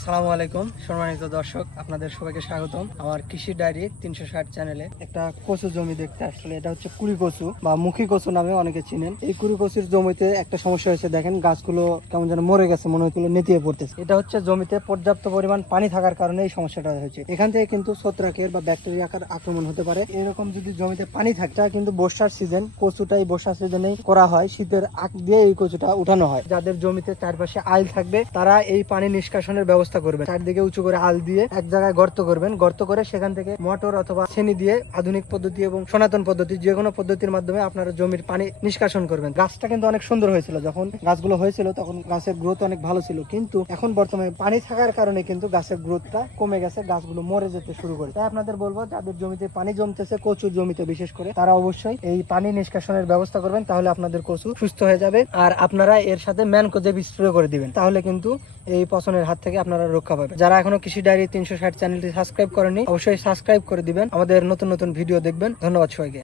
আসসালামু আলাইকুম সম্মানিত দর্শক, আপনাদের সবাইকে স্বাগতম আমার কৃষি ডায়েরি 360 চ্যানেলে। একটা কচু জমি দেখতে আসলে, এটা হচ্ছে কুড়ি কচু বা মুখী কচু নামে অনেকে চিনেন। এই কুড়ি কচুর জমিতে একটা সমস্যা হয়েছে, দেখেন গাছগুলো কেমন যেন মরে গেছে, মনে হচ্ছিল নেতিয়ে পড়তেছে। এটা হচ্ছে জমিতে পর্যাপ্ত পরিমাণ পানি থাকার কারণে এই সমস্যাটা হয়েছে। এখান থেকে কিন্তু ছত্রাকের বা ব্যাকটেরিয়ার আক্রমণ হতে পারে। এরকম যদি জমিতে পানি থাকে, এটা কিন্তু বর্ষার সিজন, কচুটাই বর্ষার সিজনেই করা হয়, শীতের আগ দিয়ে এই কচুটা উঠানো হয়। যাদের জমিতে চারপাশে আইল থাকবে তারা এই পানি নিষ্কাশনের ব্যবস্থা করবেন। চারদিকে উঁচু করে আল দিয়ে এক জায়গায় গর্ত করবেন, গর্ত করে সেখান থেকে মোটর অথবা ছেনি দিয়ে আধুনিক পদ্ধতি এবং সনাতন পদ্ধতি যে কোনো পদ্ধতির মাধ্যমে আপনারা জমির পানি নিষ্কাশন করবেন। গাছটা কিন্তু অনেক সুন্দর হয়েছিল, যখন গাছগুলো হয়েছিল তখন গাছের গ্রোথ অনেক ভালো ছিল, কিন্তু এখন বর্তমানে পানি থাকার কারণে কিন্তু গাছের গ্রোথটা কমে গেছে, গাছগুলো মরে যেতে শুরু করে। তাই আপনাদের বলবো, যাদের জমিতে পানি জমতেছে, কচুর জমিতে বিশেষ করে, তারা অবশ্যই এই পানি নিষ্কাশনের ব্যবস্থা করবেন, তাহলে আপনাদের কচু সুস্থ হয়ে যাবে। আর আপনারা এর সাথে ম্যানকোজেব স্প্রে করে দিবেন, তাহলে কিন্তু এই পচনের হাত থেকে আপনারা রক্ষা পাবেন। যারা এখনো কৃষি ডায়েরি 360 চ্যানেলটি সাবস্ক্রাইব করেনি, অবশ্যই সাবস্ক্রাইব করে দিবেন, আমাদের নতুন নতুন ভিডিও দেখবেন। ধন্যবাদ সবাইকে।